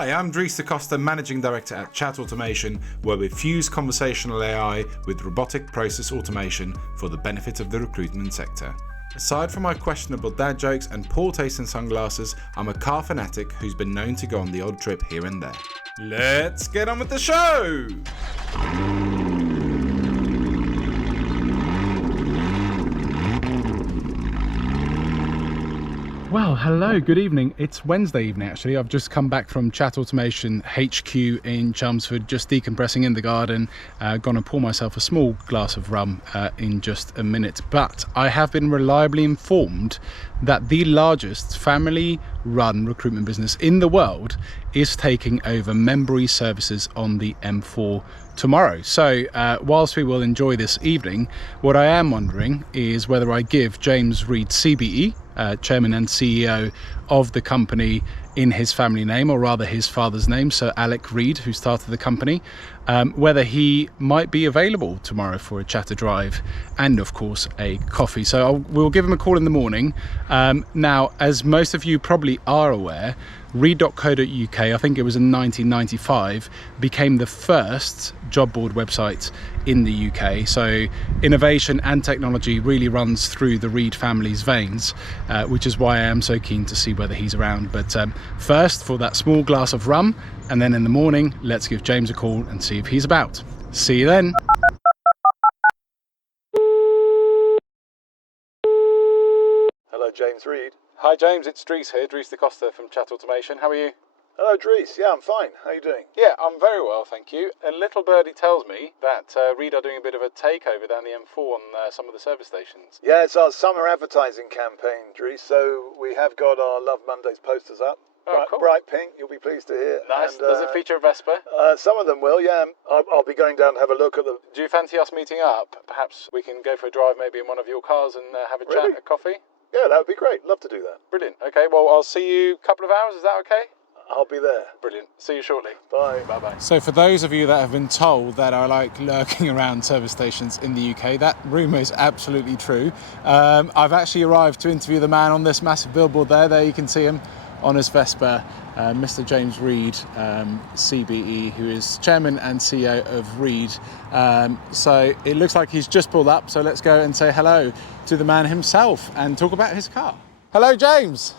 Hi, I'm Dries de Costa, Managing Director at Chat Automation, where we fuse conversational AI with robotic process automation for the benefit of the recruitment sector. Aside from my questionable dad jokes and poor taste in sunglasses, I'm a car fanatic who's been known to go on the odd trip here and there. Let's get on with the show! Well, hello, good evening. It's Wednesday evening, actually. I've just come back from Chat Automation HQ in Chelmsford, just decompressing in the garden. Gonna pour myself a small glass of rum in just a minute. But I have been reliably informed that the largest family-run recruitment business in the world is taking over Membury Services on the M4 tomorrow. So whilst we will enjoy this evening, what I am wondering is whether I give James Reed CBE, Chairman and CEO of the company, in his family name, or rather his father's name, Sir Alec Reed, who started the company, whether he might be available tomorrow for a chatter drive and of course a coffee. So we'll give him a call in the morning. Now, as most of you probably are aware, reed.co.uk, I think it was in 1995, became the first job board website in the UK. So innovation and technology really runs through the Reed family's veins, which is why I am so keen to see whether he's around. But first, for that small glass of rum, and then in the morning, let's give James a call and see if he's about. See you then. Hello, James Reed. Hi James, it's Dries here, Dries de Costa from Chat Automation. How are you? Hello, Dries. Yeah, I'm fine. How are you doing? Yeah, I'm very well, thank you. A little birdie tells me that Reed are doing a bit of a takeover down the M4 on some of the service stations. Yeah, it's our summer advertising campaign, Dries. So we have got our Love Mondays posters up. Oh, cool. Bright pink, you'll be pleased to hear. Nice. And, does it feature a Vespa? Some of them will, yeah. I'll be going down to have a look at them. Do you fancy us meeting up? Perhaps we can go for a drive maybe in one of your cars and have a chat, a coffee? Yeah, that would be great. Love to do that. Brilliant. Okay, well, I'll see you a couple of hours. Is that okay? I'll be there. Brilliant. See you shortly. Bye. Bye-bye. So for those of you that have been told that I like lurking around service stations in the UK, that rumour is absolutely true. I've actually arrived to interview the man on this massive billboard there. There you can see him on his Vespa, Mr. James Reed, CBE, who is Chairman and CEO of Reed. So it looks like he's just pulled up, so let's go and say hello to the man himself and talk about his car. Hello, James.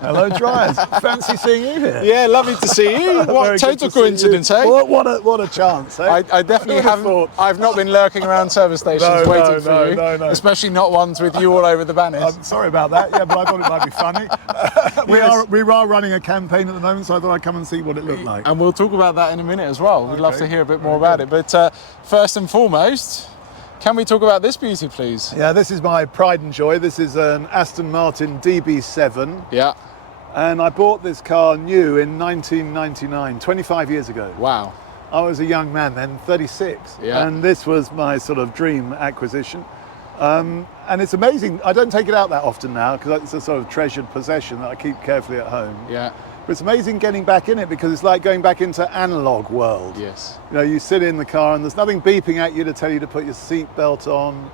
Hello, Dries. Fancy seeing you here. Yeah, lovely to see you. What total coincidence, eh? What a chance, eh? I definitely haven't. I've not been lurking around service stations waiting for you. No. Especially not ones with you all over the banners. I'm sorry about that. Yeah, but I thought it might be funny. We are running a campaign at the moment, so I thought I'd come and see what it looked like. And we'll talk about that in a minute as well. We'd love to hear a bit more about it. But first and foremost, can we talk about this beauty, please? Yeah, this is my pride and joy. This is an Aston Martin DB7. Yeah. And I bought this car new in 1999, 25 years ago. Wow. I was a young man then, 36. Yeah. And this was my sort of dream acquisition. And it's amazing. I don't take it out that often now because it's a sort of treasured possession that I keep carefully at home. Yeah. But it's amazing getting back in it because it's like going back into analog world. Yes. You know, you sit in the car and there's nothing beeping at you to tell you to put your seatbelt on.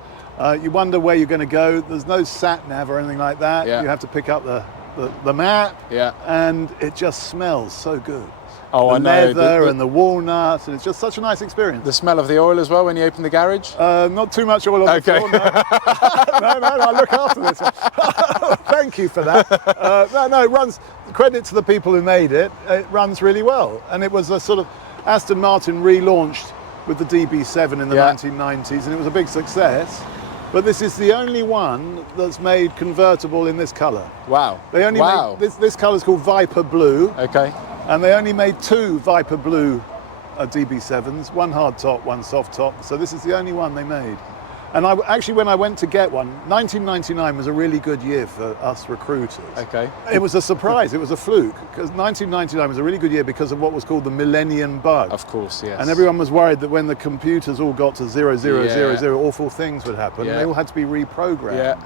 You wonder where you're going to go. There's no sat nav or anything like that. Yeah. You have to pick up the map. Yeah. And it just smells so good. Oh, the I know. leather and the walnuts, and it's just such a nice experience. The smell of the oil as well when you open the garage? Not too much oil on the floor, no. No, I look after this one. Thank you for that. No, it runs, credit to the people who made it, it runs really well. And it was a sort of, Aston Martin relaunched with the DB7 in the 1990s, and it was a big success. But this is the only one that's made convertible in this colour. Wow. They only made, this colour is called Viper Blue. Okay. And they only made two Viper Blue DB7s, one hard top, one soft top. So this is the only one they made. And actually, when I went to get one, 1999 was a really good year for us recruiters. Okay. It was a surprise, it was a fluke, because 1999 was a really good year because of what was called the Millennium Bug. Of course, yes. And everyone was worried that when the computers all got to 0000, awful things would happen. They all had to be reprogrammed. Yeah.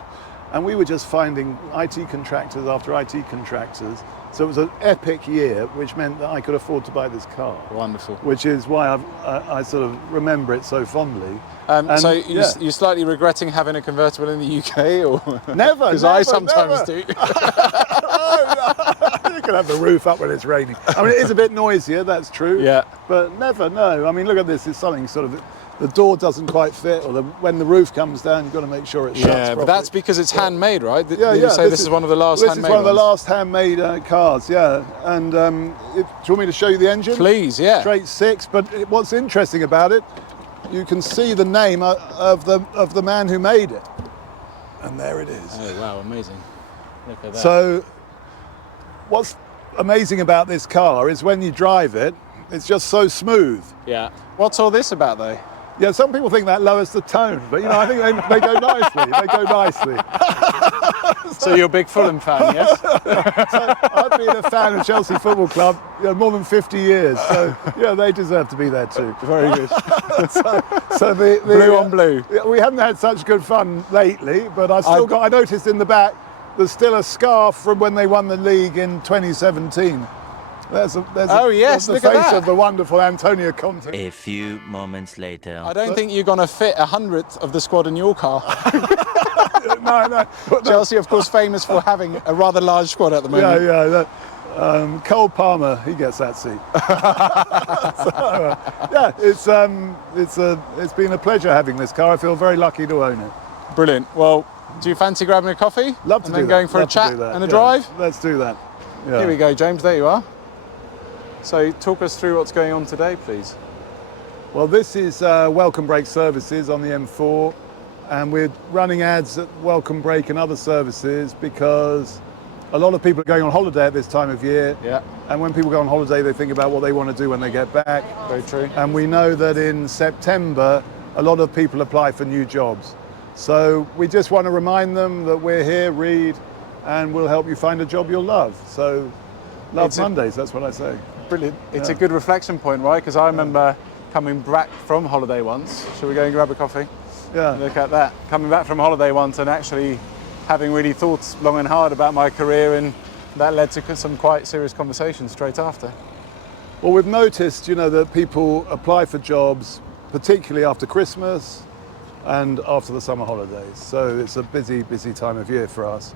And we were just finding IT contractors after IT contractors. So it was an epic year, which meant that I could afford to buy this car. Wonderful. Which is why I sort of remember it so fondly. So you're slightly regretting having a convertible in the UK, or never? Because I sometimes do. You can have the roof up when it's raining. I mean, it is a bit noisier, that's true. Yeah. But never know. I mean, look at this. It's something sort of, the door doesn't quite fit, or when the roof comes down, you've got to make sure it shuts properly. But that's because it's handmade, right? Yeah, you say this is one of the last handmade This is one of the ones? last handmade cars, yeah. And do you want me to show you the engine? Please, yeah. Straight six. But what's interesting about it, you can see the name of the man who made it. And there it is. Oh, wow, amazing. Look at that. So what's amazing about this car is when you drive it, it's just so smooth. Yeah. What's all this about, though? Yeah, some people think that lowers the tone, but you know, I think they go nicely. They go nicely. So you're a big Fulham fan, yes? So I've been a fan of Chelsea Football Club more than 50 years, so yeah, they deserve to be there too. Very good. So the Blue on blue. We haven't had such good fun lately, but I noticed in the back there's still a scarf from when they won the league in 2017. There's Oh, yes, the look at face that. of the wonderful Antonio Conte. A few moments later. I don't think you're going to fit 100th of the squad in your car. No. Chelsea, of course, famous for having a rather large squad at the moment. Yeah. Cole Palmer, he gets that seat. It's been a pleasure having this car. I feel very lucky to own it. Brilliant. Well, do you fancy grabbing a coffee? Love to and do then that. going for Love a chat to do that. and a Yeah, drive? Let's do that. Yeah. Here we go, James. There you are. So talk us through what's going on today, please. Well, this is Welcome Break Services on the M4, and we're running ads at Welcome Break and other services because a lot of people are going on holiday at this time of year. Yeah. And when people go on holiday, they think about what they want to do when they get back. Very true. And we know that in September, a lot of people apply for new jobs. So we just want to remind them that we're here, Reed, and we'll help you find a job you'll love. So love Mondays, that's what I say. Brilliant. It's a good reflection point, right? Because I remember coming back from holiday once. Shall we go and grab a coffee? Yeah. Look at that. Coming back from holiday once and actually having really thought long and hard about my career, and that led to some quite serious conversations straight after. Well, we've noticed, that people apply for jobs, particularly after Christmas and after the summer holidays. So it's a busy, busy time of year for us.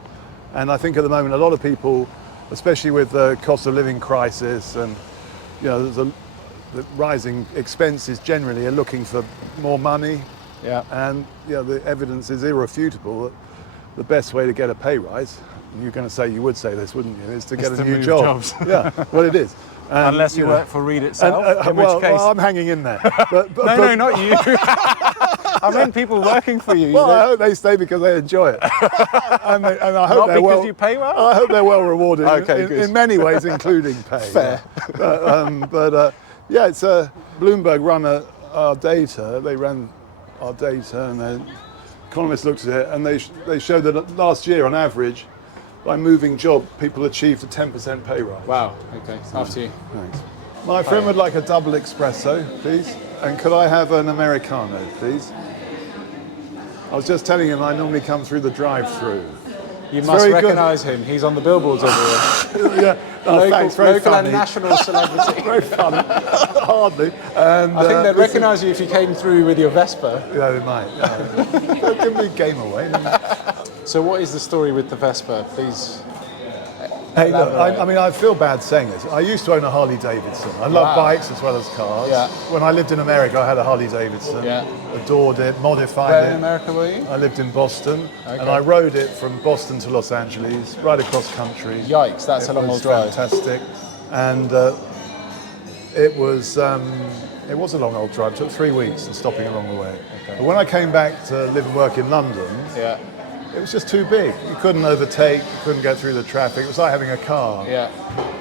And I think at the moment, a lot of people, especially with the cost of living crisis and, the rising expenses generally, are looking for more money. Yeah. And, the evidence is irrefutable that the best way to get a pay rise, and you're going to say, you would say this, wouldn't you, is to get a new job. Jobs. Yeah, well, it is. And, Unless you work for Reed itself, in well, which case... well, I'm hanging in there. But, No, not you. I meant people working for you. Well, I hope they stay because they enjoy it. and I hope Not they're because you pay well? I hope they're well rewarded Okay, good. in many ways, including pay. Fair. Yeah. It's Bloomberg run our data. They ran our data, and the economists looked at it, and they showed that last year, on average, by moving job, people achieved a 10% pay rise. Wow, okay, after you. Thanks. My friend would like a double espresso, please. And could I have an Americano, please? I was just telling him I normally come through the drive-through. You It's must very good. recognise him. He's on the billboards everywhere. Yeah, oh, thanks, very local funny. and national celebrity. Very funny. Hardly. And, I think they'd recognise you if you came through with your Vespa. Yeah, they might. Yeah. Don't give me game away. So what is the story with the Vespa, please? Hey, look, I feel bad saying this. I used to own a Harley Davidson. I love bikes as well as cars. Yeah. When I lived in America, I had a Harley Davidson. Yeah. Adored it, modified Where it. in America were you? I lived in Boston, Okay. and I rode it from Boston to Los Angeles, right across country. Yikes, that's a long old drive. Fantastic, and it was a long old drive. It took 3 weeks and stopping along the way. Okay. But when I came back to live and work in London, Yeah. it was just too big. You couldn't overtake, you couldn't get through the traffic. It was like having a car. Yeah.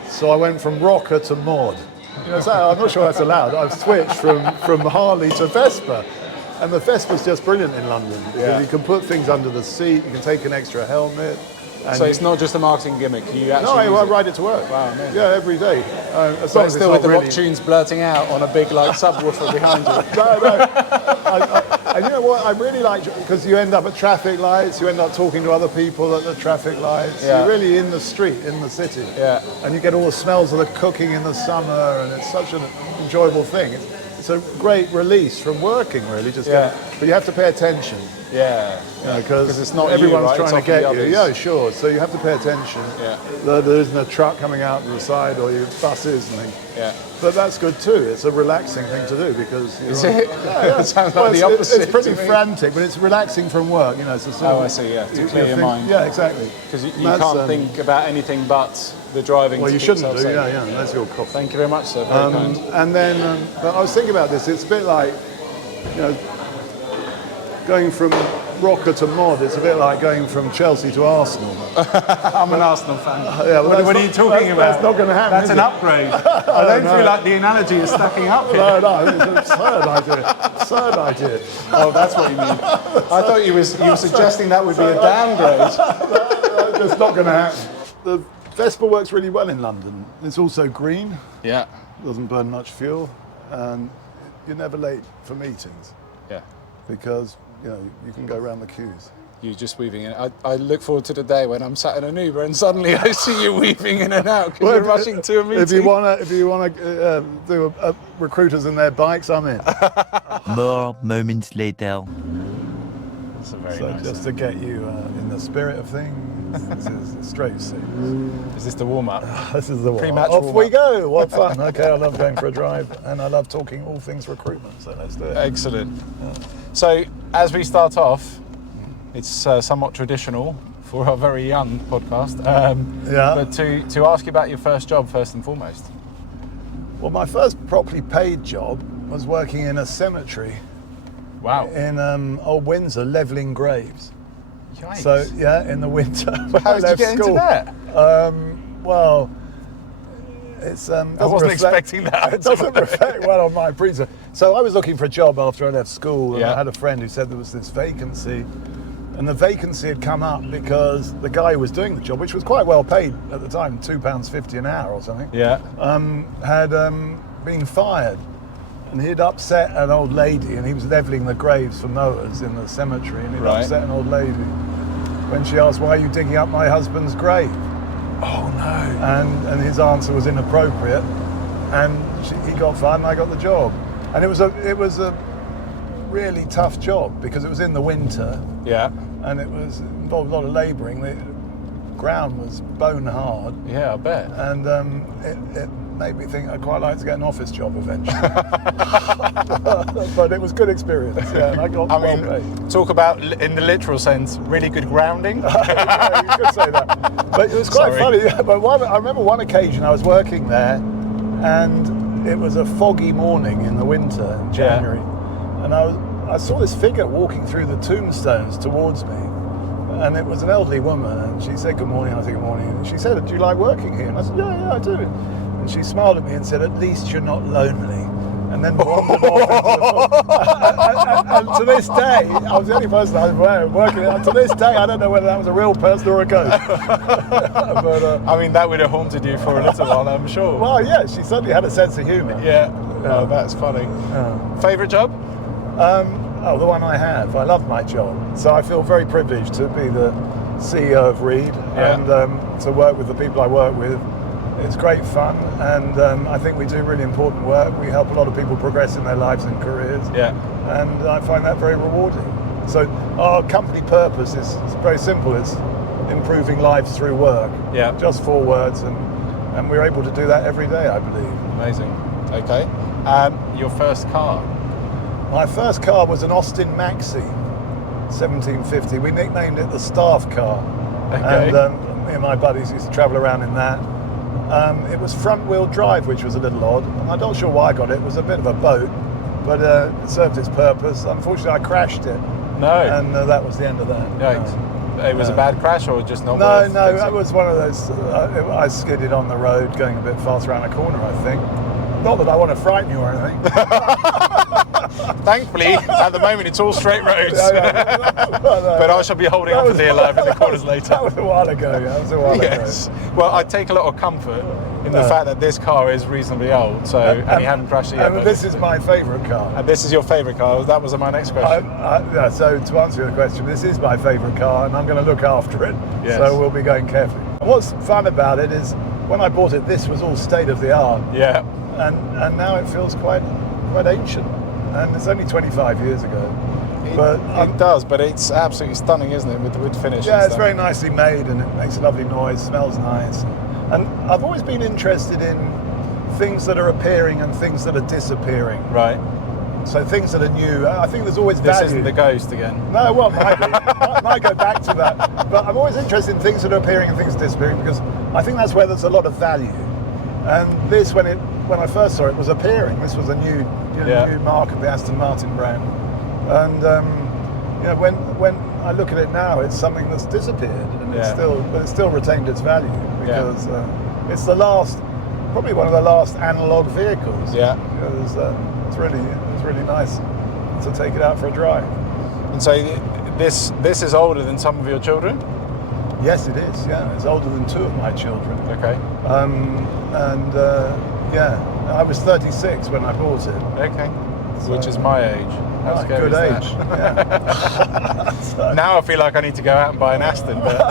So I went from rocker to mod. So I'm not sure that's allowed. I've switched from Harley to Vespa. And the Vespa's just brilliant in London because Yeah. you can put things under the seat, you can take an extra helmet. And So it's not just a marketing gimmick. You actually. I use it. ride it to work. Wow, amazing. Yeah, every day. As long But as still it's with not the really... rock tunes blurting out on a big subwoofer behind you. No. And you know what? I really like, because you end up at traffic lights, you end up talking to other people at the traffic lights. Yeah. You're really in the street, in the city. Yeah. And you get all the smells of the cooking in the summer, and it's such an enjoyable thing. It's a great release from working, really. But you have to pay attention. Yeah. Because it's not everyone's you, right? trying It's to often get the you. others. Yeah, sure. So you have to pay attention. Yeah. There isn't a truck coming out to the side or your buses and things. Yeah. But that's good too. It's a relaxing thing to do because Is it? Yeah. It sounds like the opposite. It's pretty to me. frantic, but it's relaxing from work. It's a sort of, I see. Yeah, to clear your mind. Yeah, exactly. Because you That's, can't think about anything but the driving. Well, to you keep shouldn't yourself do. safe. Yeah. That's your coffee. Thank you very much, sir. Very kind. And then, but I was thinking about this. It's a bit like, going from rocker to mod. It's a bit like going from Chelsea to Arsenal. I'm an Arsenal fan. Yeah, well, what are you talking about? That's not going to happen. That's is an it? upgrade. I don't feel like the analogy is stacking up here. No, it's an absurd idea. Absurd idea. Oh, that's what you mean. I thought you were suggesting that would be a downgrade. That's not going to happen. The Vespa works really well in London. It's also green. Yeah. Doesn't burn much fuel, and you're never late for meetings Yeah. because you can go around the queues. You're just weaving in. I look forward to the day when I'm sat in an Uber and suddenly I see you weaving in and out because you're rushing to a meeting. If you wanna do recruiters and their bikes, I'm in. More moments later. That's a very So nice. just to get you in the spirit of things, this is straight six. Is this the warm up? This is the one. Pre-match Off warm-up. we go. What fun. Okay, I love going for a drive and I love talking all things recruitment. So let's do it. Excellent. So as we start off, it's somewhat traditional for a very young podcast. But to ask you about your first job first and foremost. Well, my first properly paid job was working in a cemetery Wow. in Old Windsor, levelling graves. Yikes. So yeah, in the winter. when How I did you left get into school. that? Well, it's. I wasn't expecting that. It doesn't reflect well on my previous. So I was looking for a job after I left school, and Yeah. I had a friend who said there was this vacancy, and the vacancy had come up because the guy who was doing the job, which was quite well paid at the time, £2.50 an hour or something, Yeah. had been fired. And he'd upset an old lady, and he was levelling the graves for mowers in the cemetery, and he'd Right. upset an old lady when she asked, "Why are you digging up my husband's grave?" Oh no. And his answer was inappropriate, and he got fired, and I got the job. And it was a really tough job because it was in the winter, Yeah. and it was involved a lot of labouring. The ground was bone hard, Yeah, I bet. and it made me think I'd quite like to get an office job eventually. But it was good experience, yeah, and I got I well mean, paid. talk about, in the literal sense, really good grounding. Yeah, you could say that. But it was quite Sorry. funny. Yeah, but I remember one occasion I was working there, and it was a foggy morning in the winter, in January, and I saw this figure walking through the tombstones towards me. And it was an elderly woman, and she said, "Good morning." I said, "Good morning." And she said, "Do you like working here?" And I said, "Yeah, I do." And she smiled at me and said, "At least you're not lonely." And then wandered off. And to this day, I was the only person I was working. And to this day, I don't know whether that was a real person or a ghost. But, I mean, that would have haunted you for a little while, I'm sure. well, yeah, she certainly had a sense of humour. Yeah. Oh, that's funny. Favourite job? Oh, the one I have. I love my job. So I feel very privileged to be the CEO of Reed and to work with the people I work with. It's great fun, and I think we do really important work. We help a lot of people progress in their lives and careers. Yeah. And I find that very rewarding. So our company purpose is very simple. It's improving lives through work. Yeah. Just 4 words, and we're able to do that every day, I believe. Amazing. Okay. Your first car? My first car was an Austin Maxi, 1750. We nicknamed it the staff car. Okay. And me and my buddies used to travel around in that. It was front-wheel drive, which was a little odd. I'm not sure why I got it. It was a bit of a boat, but it served its purpose. Unfortunately, I crashed it, No. and that was the end of that. Yikes. It was a bad crash or just not No, worth no, fixing? it was one of those. I skidded on the road, going a bit fast around a corner, I think. Not that I want to frighten you or anything. Thankfully, at the moment, it's all straight roads. But But I shall be holding on for dear life in the corners That later. was a while ago. Yeah, that was a while Yes. ago. Well, I take a lot of comfort in the fact that this car is reasonably old, so and you haven't crashed it yet. And but- this is my favourite car. and this is your favourite car. That was my next question. Yeah, so to answer your question, this is my favourite car, and I'm going to look after it. Yes. So we'll be going carefully. And what's fun about it is when I bought it, this was all state of the art, Yeah. and now it feels quite ancient. And it's only 25 years ago. It does, but it's absolutely stunning, isn't it, with the wood finish? Yeah, and it's stuff. very nicely made, and it makes a lovely noise, smells nice. And I've always been interested in things that are appearing and things that are disappearing. Right. So things that are new. I think there's always This value. isn't the ghost again. No, well, might be. might go back to that. But I'm always interested in things that are appearing and things disappearing, because I think that's where there's a lot of value. And this, when I first saw it, was appearing. This was a new mark of the Aston Martin brand. And when I look at it now, it's something that's disappeared, and it's still retained its value, because it's probably one of the last analog vehicles. Yeah. It's really nice to take it out for a drive. And so this is older than some of your children? Yes, it is. Yeah, it's older than 2 of my children. Okay. I was 36 when I bought it. Okay. Which is my age. How scary good is age. that? Yeah. Now I feel like I need to go out and buy an Aston, but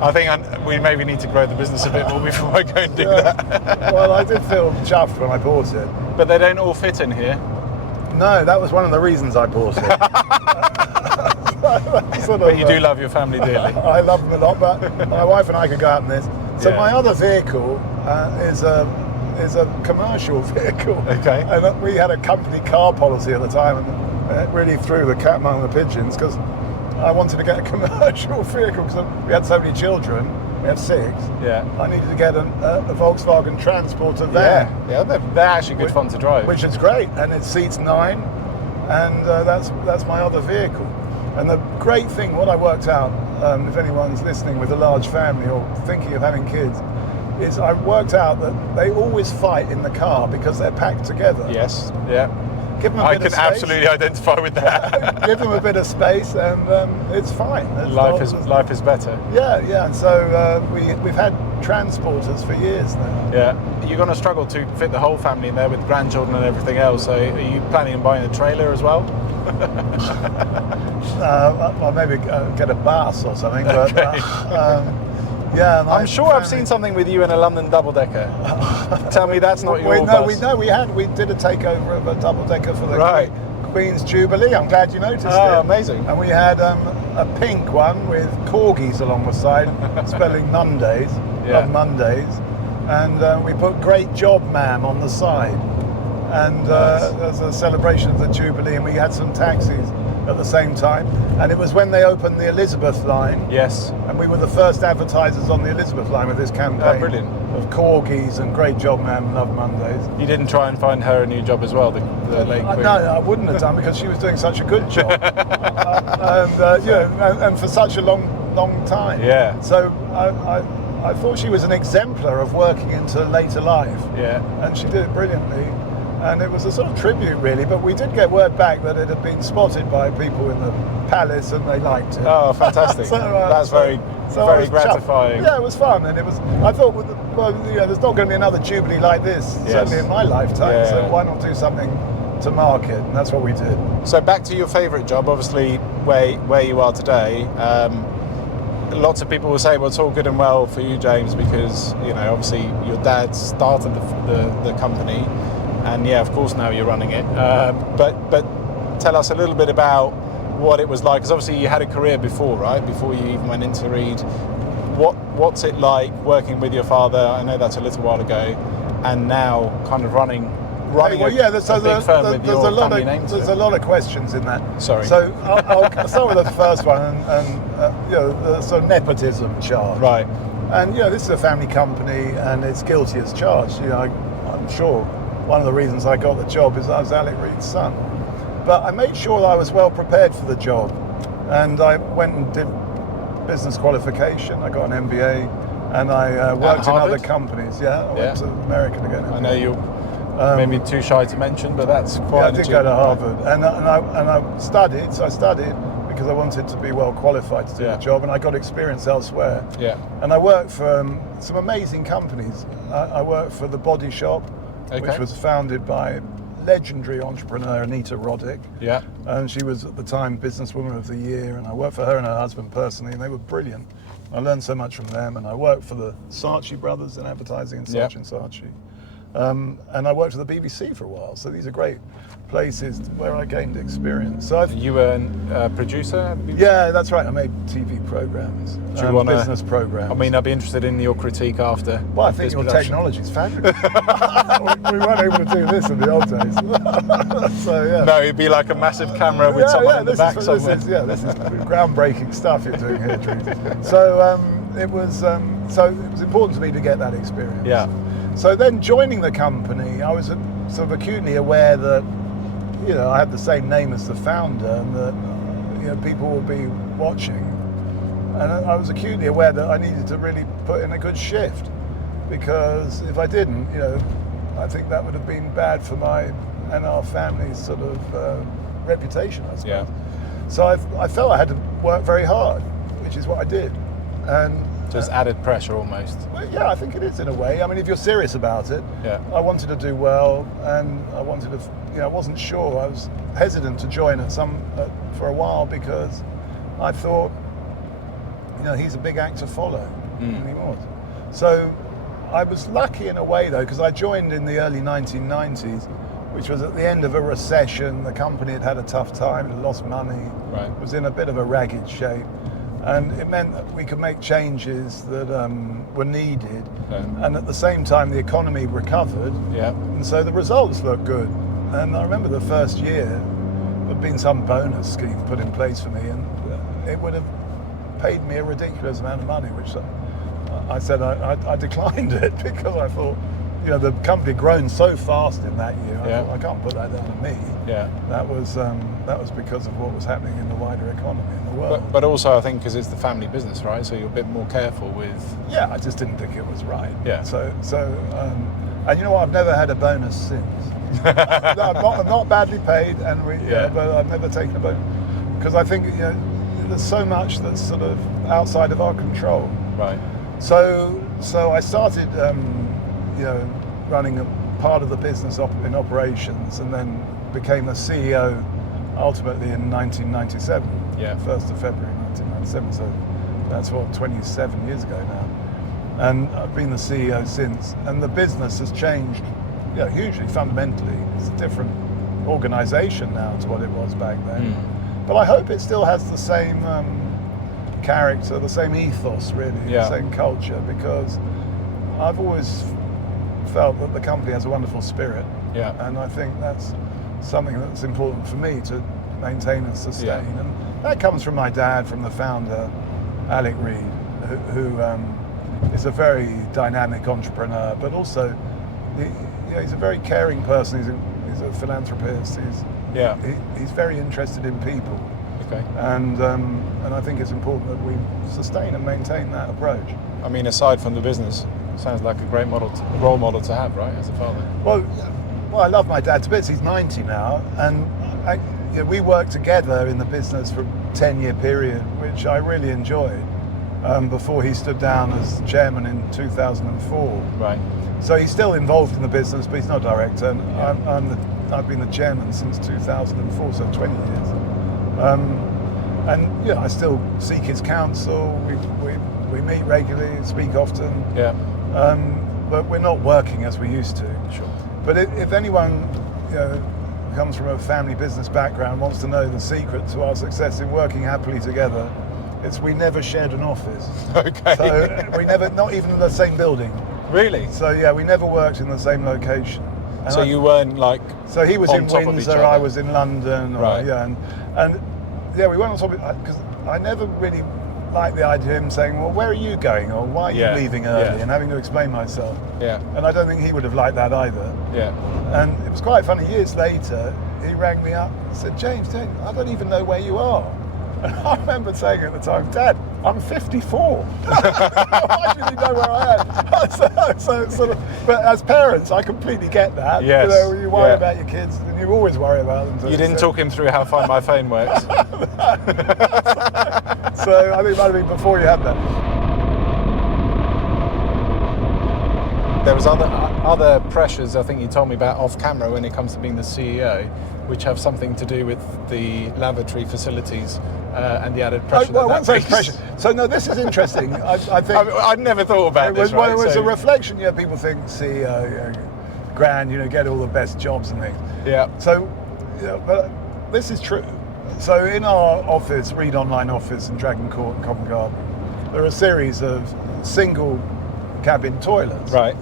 I think we maybe need to grow the business a bit more before I go and do that. Well, I did feel chuffed when I bought it. But they don't all fit in here. No, that was one of the reasons I bought it. But you do love your family dearly. I love them a lot, but my wife and I could go out in this. So my other vehicle is a commercial vehicle. Okay. And we had a company car policy at the time, and it really threw the cat among the pigeons, because I wanted to get a commercial vehicle because we had so many children. We had 6. Yeah. I needed to get a Volkswagen Transporter van. Yeah, they're actually good fun to drive. Which is great, and it seats 9, and that's my other vehicle. And the great thing, what I worked out, if anyone's listening with a large family or thinking of having kids, is I worked out that they always fight in the car because they're packed together. Yes, yeah. Give them a I bit of can space. absolutely identify with that. Give them a bit of space, and it's fine. Life is better. Yeah. And so we've had transporters for years now. Yeah. You're going to struggle to fit the whole family in there with grandchildren and everything else. So are you planning on buying a trailer as well? Well, maybe get a bus or something. But, yeah, I'm sure I've seen something with you in a London double-decker. Tell me that's not your bus. We did a takeover of a double-decker for the Queen's Jubilee. I'm glad you noticed it. Amazing. And we had a pink one with corgis along the side, spelling Mondays. Love Mondays. And we put "Great Job, Ma'am" on the side. And as a celebration of the Jubilee, and we had some taxis at the same time. And it was when they opened the Elizabeth line. Yes. And we were the first advertisers on the Elizabeth line with this campaign. Oh, brilliant. Of corgis and "Great Job, Ma'am, love Mondays." You didn't try and find her a new job as well, the late Queen? No, I wouldn't have done, because she was doing such a good job. and for such a long time. Yeah. So I thought she was an exemplar of working into later life. Yeah. And she did it brilliantly. And it was a sort of tribute, really, but we did get word back that it had been spotted by people in the palace and they liked it. Oh, fantastic. That's very gratifying. Yeah, it was fun, and it was. I thought, there's not going to be another Jubilee like this, certainly in my lifetime, so why not do something to mark it? And that's what we did. So back to your favourite job, obviously, where you are today. Lots of people will say, well, it's all good and well for you, James, because, obviously your dad started the company. And of course now you're running it. But tell us a little bit about what it was like, because obviously you had a career before, right? Before you even went into Reed. What's it like working with your father? I know that's a little while ago, and now kind of running there's a lot of questions in that. Sorry. So I'll start with the first one, and the sort of nepotism charge. Right. And this is a family company, and it's guilty as charged. I'm sure one of the reasons I got the job is I was Alec Reed's son. But I made sure that I was well prepared for the job, and I went and did business qualification. I got an MBA, and I worked in other companies. I went to America to get an MBA. I know you're maybe too shy to mention, but that's quite. I did go to Harvard, and I studied. So I studied because I wanted to be well qualified to do the job, and I got experience elsewhere. Yeah. And I worked for some amazing companies. I worked for the Body Shop, which was founded by legendary entrepreneur Anita Roddick. Yeah. And she was at the time Businesswoman of the Year, and I worked for her and her husband personally, and they were brilliant. I learned so much from them, and I worked for the Saatchi brothers in advertising and Saatchi and Saatchi. And I worked at the BBC for a while. So these are great places where I gained experience. So You were a producer at the BBC? yeah, that's right. I made TV programs, Do you wanna- business programs. I mean, I'd be interested in your critique after. well, I think this your production. technology is fabulous. we weren't able to do this in the old days. So yeah. No, it'd be like a massive camera with someone in the back somewhere. This is groundbreaking stuff you're doing here, Drew. So it was important to me to get that experience. Yeah. So then joining the company, I was sort of acutely aware that, I had the same name as the founder and that, people would be watching. And I was acutely aware that I needed to really put in a good shift, because if I didn't, I think that would have been bad for my and our family's sort of reputation, I suppose. Yeah. So I felt I had to work very hard, which is what I did. And Just added pressure almost. well, yeah, I think it is in a way. I mean, if you're serious about it, Yeah. I wanted to do well, and I wanted to, I wasn't sure. I was hesitant to join for a while because I thought, he's a big act to follow, and he was. So I was lucky in a way though, because I joined in the early 1990s, which was at the end of a recession. The company had had a tough time, it lost money, Right. was in a bit of a ragged shape. And it meant that we could make changes that were needed. Okay. And at the same time, the economy recovered. Yeah. And so the results looked good. And I remember the first year, there'd been some bonus scheme put in place for me, and it would have paid me a ridiculous amount of money, which I said I declined it because I thought, the company had grown so fast in that year. I thought, I can't put that down to me. Yeah. That was because of what was happening in the wider economy in the world. But also, I think because it's the family business, right? So you're a bit more careful with. Yeah, I just didn't think it was right. Yeah. So and you know what? I've never had a bonus since. I'm not badly paid, and but I've never taken a bonus because I think there's so much that's sort of outside of our control. Right. So I started, running a part of the business in operations, and then became the CEO ultimately in 1997. Yeah. 1st of February 1997. So that's 27 years ago now. And I've been the CEO since. And the business has changed, hugely, fundamentally. It's a different organisation now to what it was back then. But I hope it still has the same character, the same ethos, really, the same culture, because I've always felt that the company has a wonderful spirit. Yeah. And I think that's something that's important for me to maintain and sustain. Yeah. And that comes from my dad, from the founder, Alec Reed, who is a very dynamic entrepreneur, but also he's a very caring person. He's a philanthropist. He's very interested in people. Okay. And I think it's important that we sustain and maintain that approach. I mean, aside from the business, sounds like a great role model to have, right, as a father? Well, I love my dad to bits. He's 90 now, and we worked together in the business for a 10-year period, which I really enjoyed, before he stood down as chairman in 2004. Right. So he's still involved in the business, but he's not director. And I've been the chairman since 2004, so 20 years. And I still seek his counsel. We meet regularly, speak often. Yeah. But we're not working as we used to. Sure. But if anyone comes from a family business background, wants to know the secret to our success in working happily together, it's we never shared an office. Okay. So we never, not even in the same building. Really? So we never worked in the same location. And so you weren't like. So he was in Windsor, I was in London. Right. And we weren't on top of it because I never really liked the idea of him saying, well, where are you going, or why are you leaving early, and having to explain myself. Yeah. And I don't think he would have liked that either. Yeah. And it was quite funny. Years later, he rang me up and said, James, I don't even know where you are. And I remember saying at the time, Dad, I'm 54. Why do you know where I am? so sort of, but as parents, I completely get that. Yes. You worry about your kids, and you always worry about them. You didn't talk him through how Find My Phone works. So I think it might have been before you had that. There was other pressures I think you told me about off camera when it comes to being the CEO, which have something to do with the lavatory facilities and the added pressure. Once those pressure. So no, this is interesting. I think I'd never thought about this. It was a reflection. People think CEO, grand, get all the best jobs and things. Yeah. So, but this is true. So in our office, Reed Online office in Dragon Court and Covent Garden, there are a series of single cabin toilets. Right.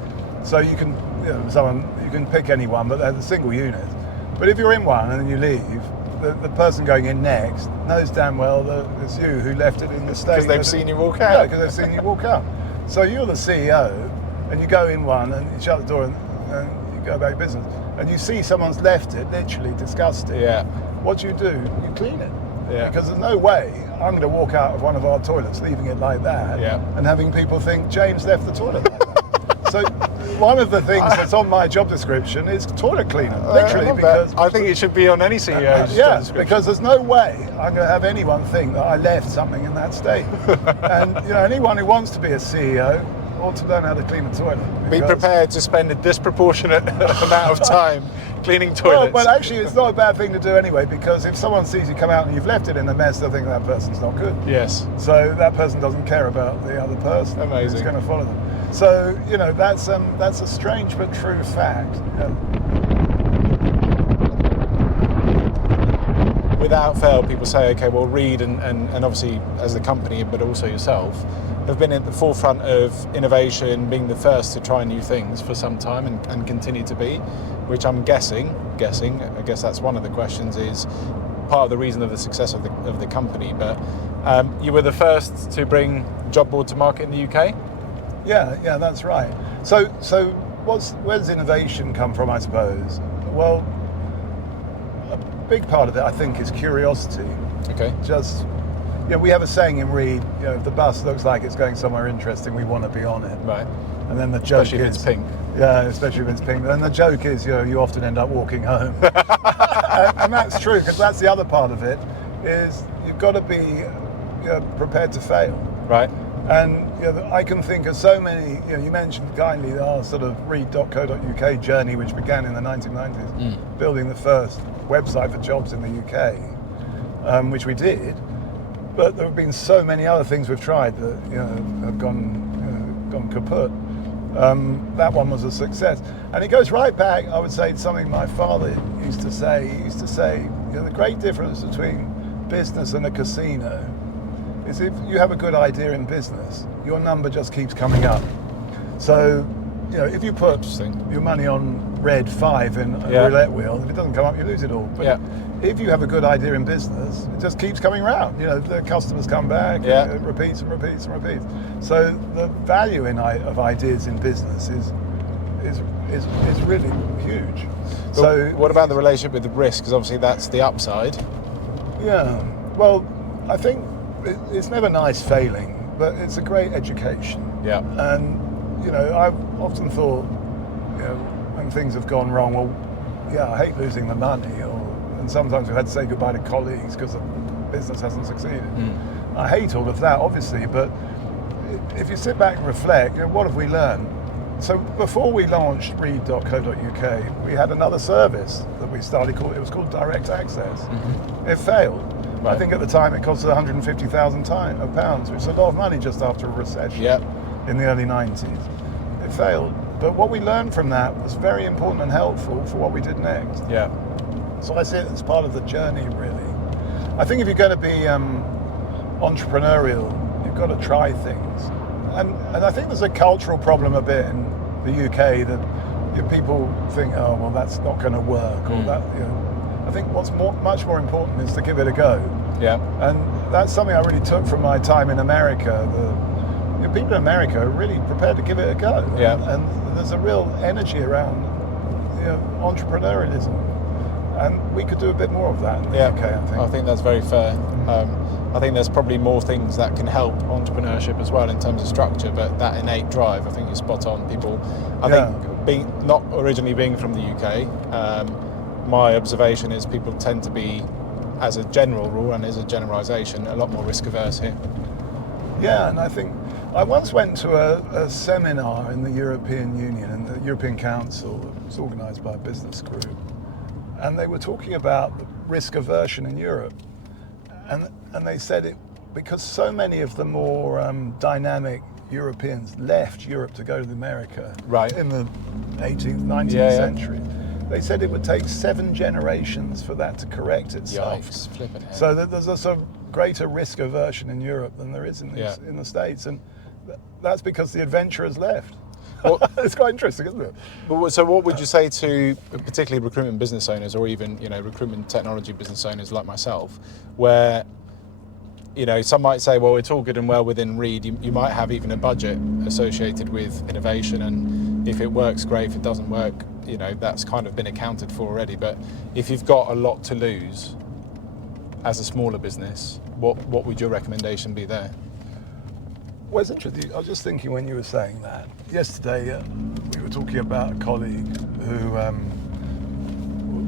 So you can, you can pick any one, but they're the single units. But if you're in one and then you leave, the person going in next knows damn well that it's you who left it in the state. Because they've seen you walk out. Yeah, because they've seen you walk out. So you're the CEO, and you go in one and you shut the door and you go about your business. And you see someone's left it, literally disgusting. Yeah. What do? You clean it. Yeah. Because there's no way I'm going to walk out of one of our toilets leaving it like that and having people think James left the toilet like that. So one of the things that's on my job description is toilet cleaner, literally, because I think it should be on any CEO's job description. because there's no way I'm going to have anyone think that I left something in that state. And anyone who wants to be a CEO ought to learn how to clean a toilet. Be prepared to spend a disproportionate amount of time cleaning toilets. Well, actually, it's not a bad thing to do anyway, because if someone sees you come out and you've left it in a mess, they'll think that person's not good. Yes. So that person doesn't care about the other person. Amazing. Who's going to follow them. So that's a strange but true fact. Without fail, people say, okay, well, Reed and obviously as the company, but also yourself, have been at the forefront of innovation, being the first to try new things for some time and continue to be, which I'm guessing, I guess that's one of the questions, is part of the reason of the success of the company. But you were the first to bring job board to market in the UK? Yeah, that's right. So where does innovation come from, I suppose? Well, a big part of it, I think, is curiosity. Okay. Just, we have a saying in Reed, if the bus looks like it's going somewhere interesting, we want to be on it. Right. And then the joke Especially if it's pink. Yeah, especially if it's pink. And the joke is, you often end up walking home. and that's true, because that's the other part of it, is you've got to be prepared to fail. Right. And I can think of so many, you mentioned kindly our sort of read.co.uk journey, which began in the 1990s, building the first website for jobs in the UK, which we did. But there have been so many other things we've tried that have gone kaput. That one was a success. And it goes right back, I would say, to something my father used to say. He used to say, the great difference between business and a casino is if you have a good idea in business, your number just keeps coming up. So, if you put your money on red 5 in a roulette wheel, if it doesn't come up, you lose it all. But if you have a good idea in business, it just keeps coming around. The customers come back, it repeats and repeats and repeats. So the value of ideas in business is really huge. But so what about the relationship with the risk? Because obviously that's the upside. Yeah, well, I think it's never nice failing, but it's a great education. Yeah. And I've often thought, when things have gone wrong, I hate losing the money, and sometimes we've had to say goodbye to colleagues because the business hasn't succeeded. I hate all of that, obviously, but if you sit back and reflect, what have we learned? So before we launched read.co.uk, we had another service that we started it was called Direct Access. It failed. Right. I think at the time it cost £150,000, which is a lot of money just after a recession in the early 90s. It failed. But what we learned from that was very important and helpful for what we did next. Yeah. So I see it as part of the journey, really. I think if you're going to be entrepreneurial, you've got to try things. And I think there's a cultural problem a bit in the UK that people think, oh, well, that's not going to work, or that, I think what's much more important is to give it a go. Yeah. And that's something I really took from my time in America. People in America are really prepared to give it a go. Yeah. And there's a real energy around entrepreneurialism. And we could do a bit more of that in the UK, I think. I think that's very fair. I think there's probably more things that can help entrepreneurship as well in terms of structure, but that innate drive, I think you're spot on. People, I think, not originally being from the UK, my observation is people tend to be, as a general rule and as a generalisation, a lot more risk averse here. Yeah, and I think I once went to a seminar in the European Union and the European Council. It was organised by a business group, and they were talking about risk aversion in Europe, and they said it because so many of the more dynamic Europeans left Europe to go to America Right. in the 18th, 19th century. They said it would take 7 generations for that to correct itself. Yikes, flipping hell. So that there's a sort of greater risk aversion in Europe than there is in the States, and that's because the adventurers left. Well, it's quite interesting, isn't it? So what would you say to particularly recruitment business owners, or even recruitment technology business owners like myself, where some might say, well, it's all good and well within Reed. You might have even a budget associated with innovation, and if it works, great. If it doesn't work, that's kind of been accounted for already. But if you've got a lot to lose as a smaller business, what would your recommendation be there? Well, it's interesting. I was just thinking when you were saying that. Yesterday, we were talking about a colleague who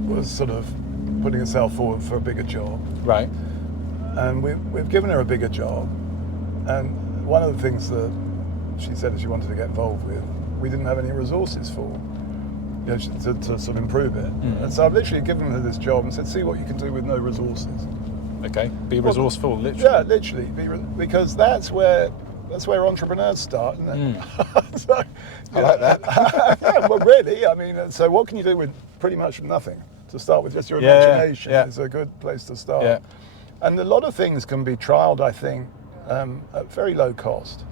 was sort of putting herself forward for a bigger job. Right. And we've given her a bigger job. And one of the things that she said that she wanted to get involved with, we didn't have any resources for, to sort of improve it. And so I've literally given her this job and said, see what you can do with no resources. Okay. Be resourceful, literally. Yeah, literally. Because that's where entrepreneurs start, isn't it? So, I like that. Yeah, well, really, I mean, so what can you do with pretty much nothing? To start with, just your imagination is a good place to start. Yeah. And a lot of things can be trialed, I think, at very low cost.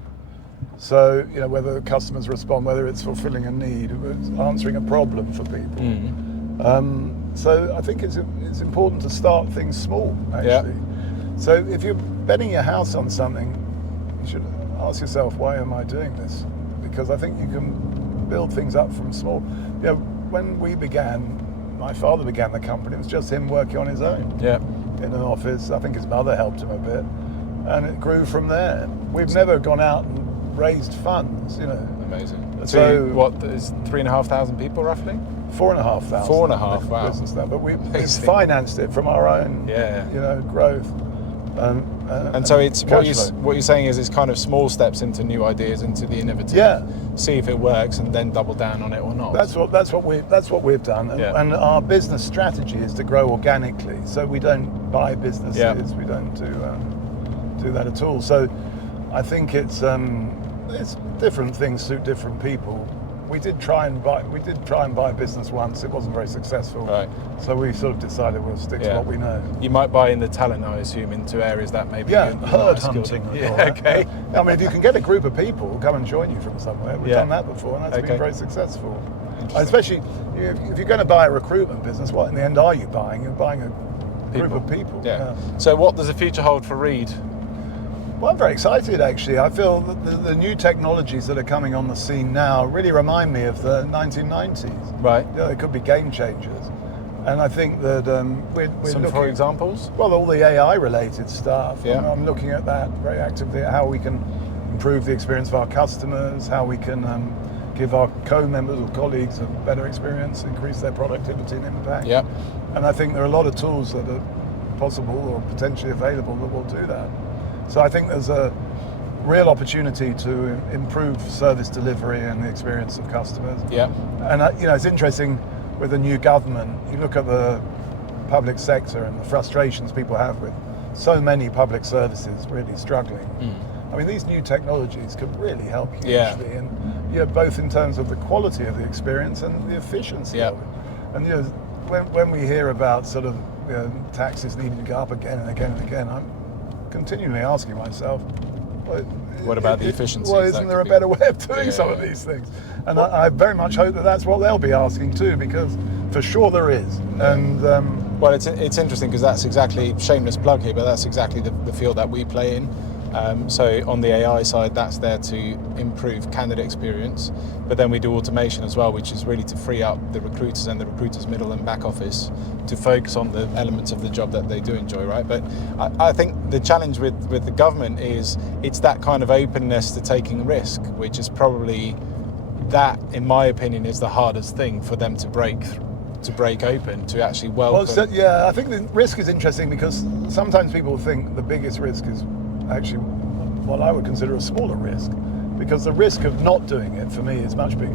So, whether customers respond, whether it's fulfilling a need, it's answering a problem for people. So I think it's important to start things small, actually. Yeah. So if you're betting your house on something, you should ask yourself, why am I doing this? Because I think you can build things up from small. When my father began the company, it was just him working on his own. Yeah. In an office. I think his mother helped him a bit, and it grew from there. We've never gone out and raised funds, Amazing. So what is 3,500 people roughly? 4,500. 4.5. Wow. Business now, but we've financed it from our own, growth. And so it's what you're saying is it's kind of small steps into new ideas, into the innovative. Yeah. See if it works, and then double down on it or not. That's what we've done. And our business strategy is to grow organically. So we don't buy businesses. Yeah. We don't do that at all. So I think it's different things suit different people. We did try and buy a business once. It wasn't very successful. Right. So we sort of decided we'll stick to what we know. You might buy in the talent, I assume, into areas that maybe herd hunting. Okay. I mean, if you can get a group of people come and join you from somewhere, we've done that before, and that's been very successful. Especially if you're going to buy a recruitment business, what in the end are you buying? You're buying a group of people. Yeah. So what does the future hold for Reed? Well, I'm very excited, actually. I feel that the new technologies that are coming on the scene now really remind me of the 1990s. Right. They could be game changers. And I think that we're Some looking... for examples? Well, all the AI-related stuff. Yeah. I'm looking at that very actively, how we can improve the experience of our customers, how we can give our co-members or colleagues a better experience, increase their productivity and impact. Yeah. And I think there are a lot of tools that are possible or potentially available that will do that. So I think there's a real opportunity to improve service delivery and the experience of customers. Yeah. And it's interesting with the new government. You look at the public sector and the frustrations people have with so many public services really struggling. I mean, these new technologies could really help hugely, and both in terms of the quality of the experience and the efficiency of it. And when we hear about sort of taxes needing to go up again and again and again, I'm continually asking myself, what about the efficiency? Well, isn't there a better way of doing some of these things? And I very much hope that that's what they'll be asking too, because for sure there is. And well, it's interesting because that's exactly, shameless plug here, but that's exactly the field that we play in. So on the AI side, that's there to improve candidate experience, but then we do automation as well, which is really to free up the recruiters and the recruiters' middle and back office to focus on the elements of the job that they do enjoy, right? But I think the challenge with the government is it's that kind of openness to taking risk, which is probably, that, in my opinion, is the hardest thing for them to break open, to actually welcome. Well, I think the risk is interesting because sometimes people think the biggest risk is actually what I would consider a smaller risk, because the risk of not doing it for me is much bigger,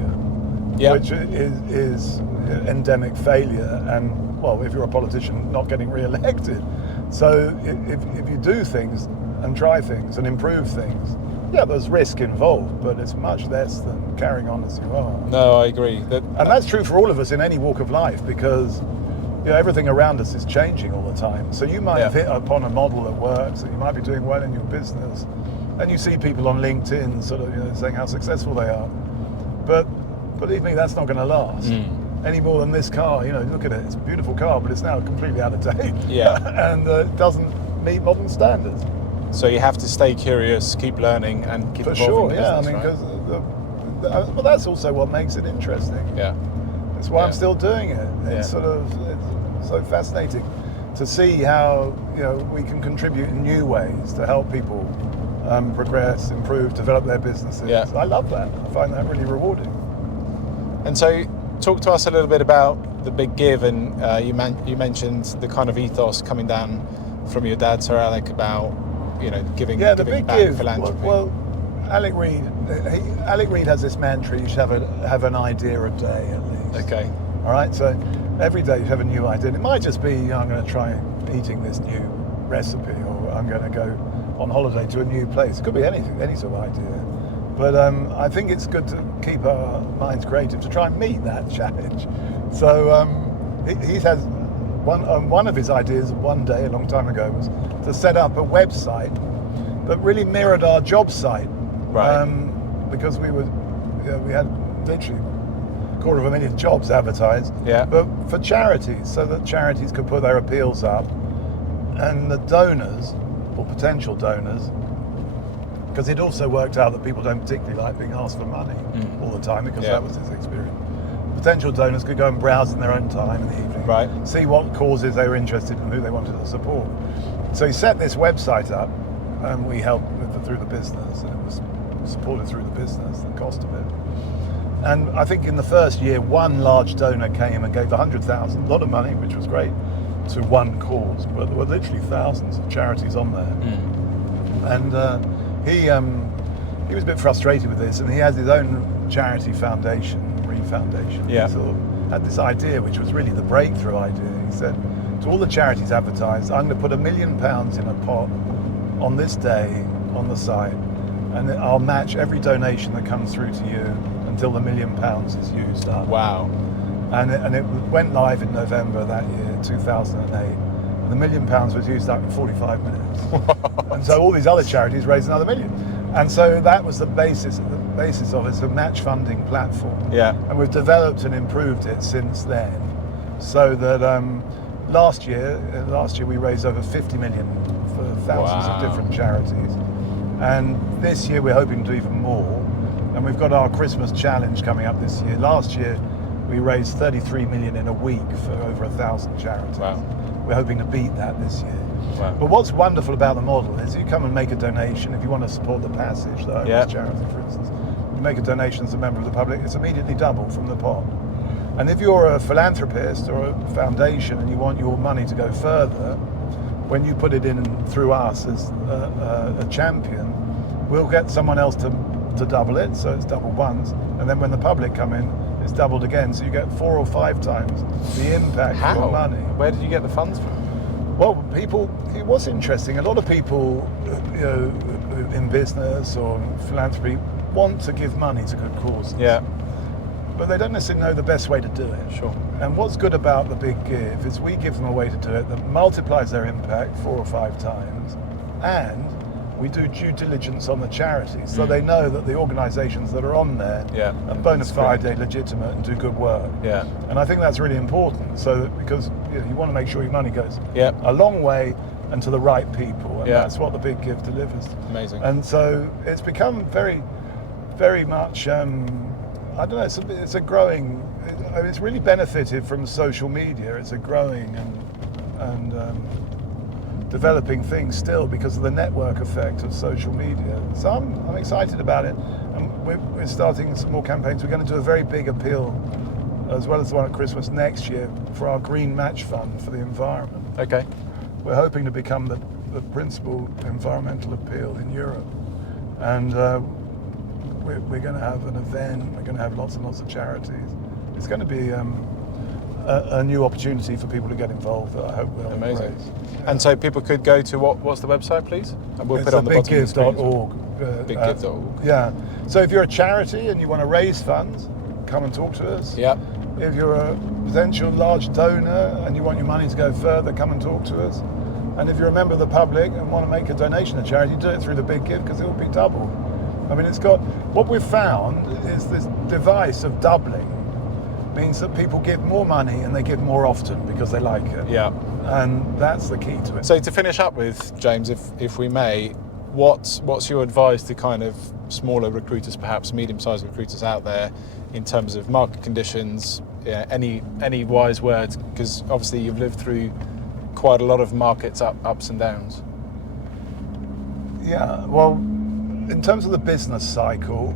which is endemic failure and, well, if you're a politician, not getting re-elected. So if you do things and try things and improve things, Yeah, there's risk involved, but it's much less than carrying on as you are. No, I agree. And that's true for all of us in any walk of life, because everything around us is changing all the time. So you might have hit upon a model that works, and you might be doing well in your business, and you see people on LinkedIn sort of saying how successful they are. But believe me, that's not going to last. Any more than this car. Look at it. It's a beautiful car, but it's now completely out of date. Yeah. And it doesn't meet modern standards. So you have to stay curious, keep learning, and keep evolving. For sure, yeah. Because well, that's also what makes it interesting. Yeah. That's why I'm still doing it. It's it's so fascinating to see how we can contribute in new ways to help people progress, improve, develop their businesses. Yeah. I love that. I find that really rewarding. And so, talk to us a little bit about the big give, and you mentioned the kind of ethos coming down from your dad, Sir Alec, about giving the giving big back, give. philanthropy. Well, Alec Reed has this mantra: you should have an idea a day at least. Okay. All right. So every day you have a new idea. It might just be I'm going to try eating this new recipe, or I'm going to go on holiday to a new place. It could be anything, any sort of idea. But I think it's good to keep our minds creative to try and meet that challenge. So he has one of his ideas one day, a long time ago, was to set up a website that really mirrored our job site. Right. Because we had literally 250,000 jobs advertised. Yeah. But for charities, so that charities could put their appeals up, and the donors, or potential donors, because it also worked out that people don't particularly like being asked for money all the time, because that was his experience. Potential donors could go and browse in their own time in the evening, right, see what causes they were interested in, who they wanted to support. So he set this website up, and we helped through the business, and it was supported through the business, the cost of it. And I think in the first year, one large donor came and gave 100,000, a lot of money, which was great, to one cause, but there were literally thousands of charities on there. And he was a bit frustrated with this, and he has his own charity foundation, Reed Foundation. Yeah. He sort of had this idea, which was really the breakthrough idea. He said, to all the charities advertised, I'm going to put £1 million in a pot on this day on the site, and I'll match every donation that comes through to you until the £1 million is used up. Wow. And it went live in November that year, 2008. And the £1 million was used up in 45 minutes. What? And so all these other charities raised another $1 million. And so that was the basis of it. It's a match funding platform. Yeah. And we've developed and improved it since then, so that last year we raised over 50 million for thousands of different charities. And this year we're hoping to do even more. And we've got our Christmas challenge coming up this year. Last year we raised 33 million in a week for over 1,000 charities. Wow. We're hoping to beat that this year. Wow. But what's wonderful about the model is you come and make a donation. If you want to support the Passage, the homeless charity, for instance, you make a donation as a member of the public, it's immediately double from the pot. And if you're a philanthropist or a foundation and you want your money to go further, when you put it in through us as a champion, we'll get someone else to double it, so it's double once. And then when the public come in, it's doubled again, so you get 4 or 5 times the impact of your money. Where did you get the funds from? Well, it was interesting. A lot of people, in business or philanthropy, want to give money to good causes. Yeah. But they don't necessarily know the best way to do it. Sure. And what's good about the big give is we give them a way to do it that multiplies their impact 4 or 5 times, and we do due diligence on the charities, so they know that the organisations that are on there are bona fide, legitimate, and do good work. Yeah. And I think that's really important. So that, because you want to make sure your money goes a long way and to the right people, and that's what the big give delivers. Amazing. And so it's become very, very much. I don't know. It's a growing. It's really benefited from social media. It's a growing and developing thing still because of the network effect of social media. So I'm excited about it, and we're starting some more campaigns. We're going to do a very big appeal, as well as the one at Christmas next year, for our Green Match Fund for the environment. Okay. We're hoping to become the principal environmental appeal in Europe, and we're going to have an event. We're going to have lots and lots of charities. It's going to be a new opportunity for people to get involved that I hope will Amazing. embrace. And so people could go to what's the website, please? And we'll It's put it on the bottom of the screen. biggive.org. Biggive.org. Yeah. So if you're a charity and you want to raise funds, come and talk to us. Yeah. If you're a potential large donor and you want your money to go further, come and talk to us. And if you're a member of the public and want to make a donation to charity, do it through the Big Give because it will be double. I mean, what we've found is this device of doubling means that people give more money and they give more often because they like it. Yeah. And that's the key to it. So to finish up with, James, if we may, what's your advice to kind of smaller recruiters, perhaps medium-sized recruiters out there, in terms of market conditions? Any wise words? Because obviously you've lived through quite a lot of markets ups and downs. Yeah, well, in terms of the business cycle,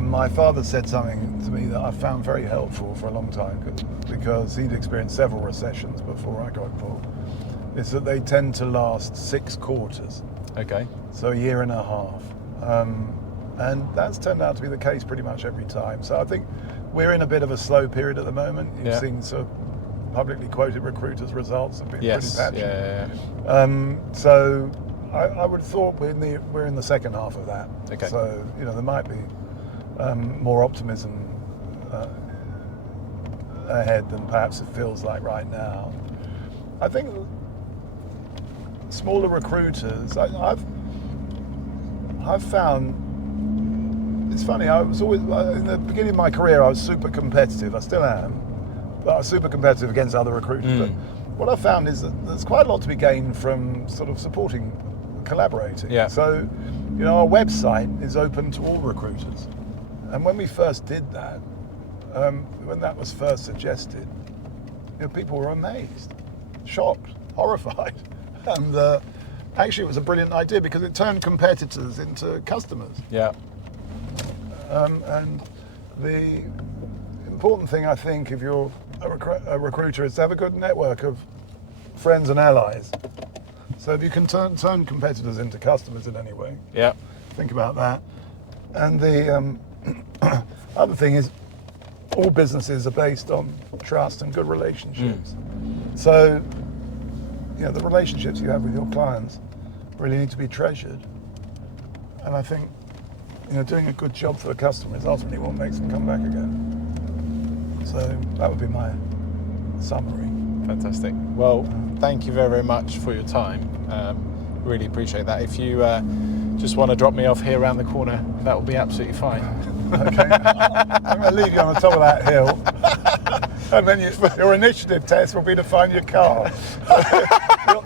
my father said something to me that I found very helpful for a long time because he'd experienced several recessions before I got involved. Is that they tend to last 6 quarters. Okay. So a year and a half. And that's turned out to be the case pretty much every time. So I think we're in a bit of a slow period at the moment. You've seen sort of publicly quoted recruiters' results have been pretty patchy. So I would have thought we're in the second half of that. Okay. So there might be more optimism ahead than perhaps it feels like right now. I think smaller recruiters, I've found. It's funny, I was always, in the beginning of my career, I was super competitive. I still am, but I was super competitive against other recruiters. But what I found is that there's quite a lot to be gained from sort of supporting, collaborating. Yeah. So, our website is open to all recruiters. And when we first did that, when that was first suggested, people were amazed, shocked, horrified. And actually it was a brilliant idea because it turned competitors into customers. Yeah. And the important thing, I think, if you're a recruiter, is to have a good network of friends and allies. So if you can turn competitors into customers in any way, think about that. And the other thing is, all businesses are based on trust and good relationships. So, the relationships you have with your clients really need to be treasured. And I think doing a good job for the customer is ultimately what makes them come back again. So that would be my summary. Fantastic. Well, thank you very, very much for your time. Really appreciate that. If you just want to drop me off here around the corner, that will be absolutely fine. Okay. I'm going to leave you on the top of that hill. And then your initiative test will be to find your car.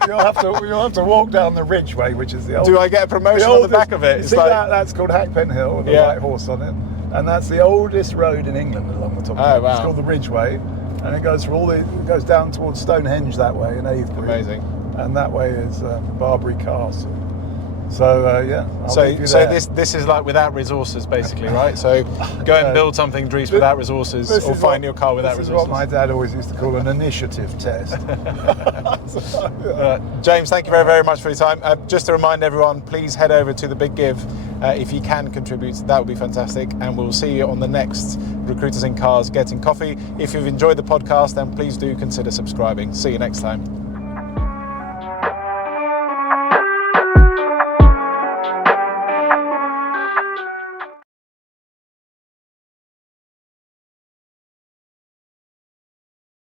You'll have to walk down the Ridgeway, which is the oldest. Do I get a promotion on the back of it? You see that's called Hackpen Hill with a white horse on it, and that's the oldest road in England along the top. Oh, of it. wow. It's called the Ridgeway, and it goes it goes down towards Stonehenge that way in Avebury. Amazing. And that way is Barbary Castle. So So this is like without resources, basically, right? So go and build something, Dries, without resources, or find your car without resources. This is what my dad always used to call an initiative test. James, thank you very, very much for your time. Just to remind everyone, please head over to the Big Give. If you can contribute, that would be fantastic. And we'll see you on the next Recruiters in Cars Getting Coffee. If you've enjoyed the podcast, then please do consider subscribing. See you next time.